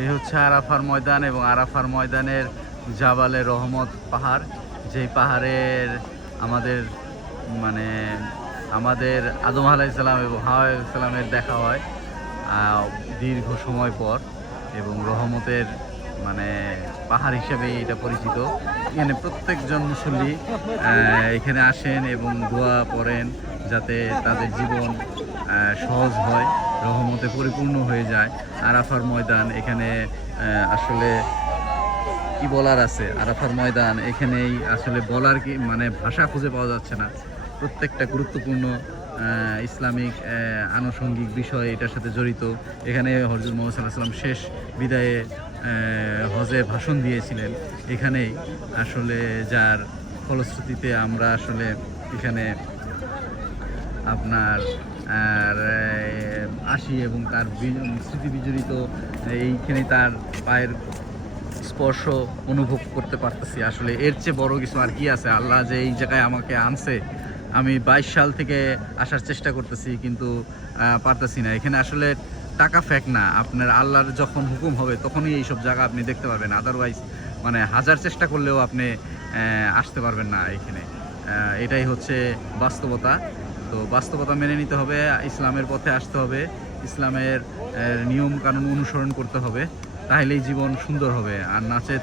এই হচ্ছে আরাফার ময়দান এবং আরাফার ময়দানের জাবালে রহমত পাহাড়, যেই পাহাড়ের আমাদের মানে আমাদের আদম আলাইসাল্লাম এবং হাওয়া আলাইসাল্লামের দেখা হয় দীর্ঘ সময় পর, এবং রহমতের মানে পাহাড় হিসেবেই এটা পরিচিত। এখানে প্রত্যেকজন মুসল্লি এখানে আসেন এবং দোয়া পড়েন যাতে তাদের জীবন সহজ হয়, রহমতে পরিপূর্ণ হয়ে যায়। আরাফার ময়দান এখানে আসলে কি বলার আছে, আরাফার ময়দান এখানেই আসলে বলার কি মানে ভাষা খুঁজে পাওয়া যাচ্ছে না। প্রত্যেকটা গুরুত্বপূর্ণ ইসলামিক আনুষঙ্গিক বিষয় এটার সাথে জড়িত। এখানে হযরত মুহাম্মদ সাল্লাল্লাহু আলাইহি ওয়াসাল্লাম শেষ বিদায়ে হজে ভাষণ দিয়েছিলেন এখানেই, আসলে যার ফলশ্রুতিতে আমরা আসলে এখানে আপনার আসি এবং তার স্মৃতি বিজড়িত এইখানে তার পায়ের স্পর্শ অনুভব করতে পারতেছি। আসলে এর চেয়ে বড় কিছু আর কি আছে? আল্লাহ যে এই জায়গায় আমাকে আনছে, আমি 22 সাল থেকে আসার চেষ্টা করতেছি কিন্তু পারতেছি না। এখানে আসলে টাকা ফেক না, আপনার আল্লাহর যখন হুকুম হবে তখনই এইসব জায়গা আপনি দেখতে পারবেন, আদারওয়াইজ মানে হাজার চেষ্টা করলেও আপনি আসতে পারবেন না এখানে। এটাই হচ্ছে বাস্তবতা। তো বাস্তবতা মেনে নিতে হবে, ইসলামের পথে আসতে হবে, ইসলামের নিয়ম কানুন অনুসরণ করতে হবে, তাহলেই জীবন সুন্দর হবে। আর নাচের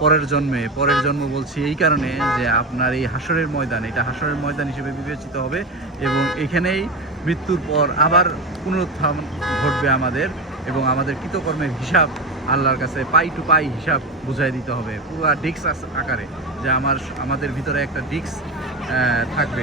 পরের জন্ম বলছি এই কারণে যে আপনার এই হাসরের ময়দান, এটা হাসরের ময়দান হিসেবে বিবেচিত হবে এবং এখানেই মৃত্যুর পর আবার পুনরুত্থান ঘটবে আমাদের, এবং আমাদের কৃতকর্মের হিসাব আল্লাহর কাছে পাই টু পাই হিসাব বুঝাই দিতে হবে পুরো ডিস্ক আকারে, যে আমাদের ভিতরে একটা ডিস্ক থাকবে।